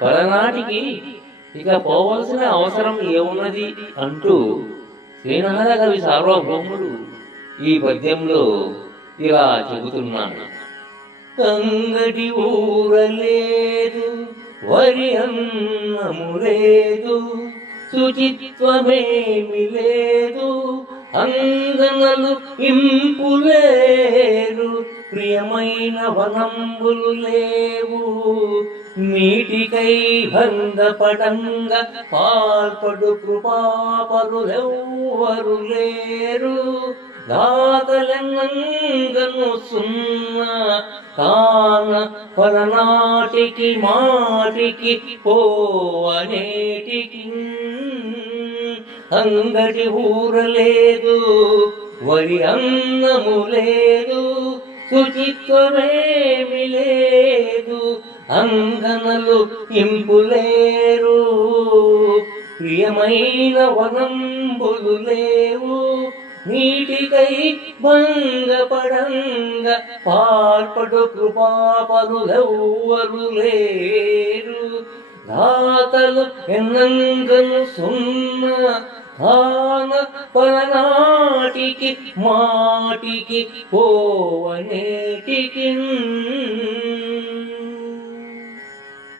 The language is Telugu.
పలనాటికి ఇక పోవలసిన అవసరం ఏమున్నది అంటూ శ్రీనాథ కవి సార్వభౌముడు ఈ పద్యంలో ఇలా చెబుతున్నాడు. అంగడి ఊరలేదు, వరి అన్నము లేదు, శుచిత్వమేమి లేదు, అంగనలు ఇంపులేరు, ప్రియమైన వనంబులు లేవు, నీటికై భంగపడంగ పాల్పడు కృపాపరులెవ్వరు లేరు, దాతలెన్నంగను సున్నా కాన పలనాటికి మాటికి పోవనేటికి. అంగడి ఊరలేదు, వరి అన్నము లేదు, శుచిత్వమేమి లేదు, అంగనలు ఇంపులేరు, ప్రియమైన వనంబులు లేవు, నీటికై భంగపడంగ పాల్పడు కృపాపరులెవ్వరు లేరు, దాతలు ఎన్నంగను సున్న కాన పలనాటికి మాటికి పోవనేటికి.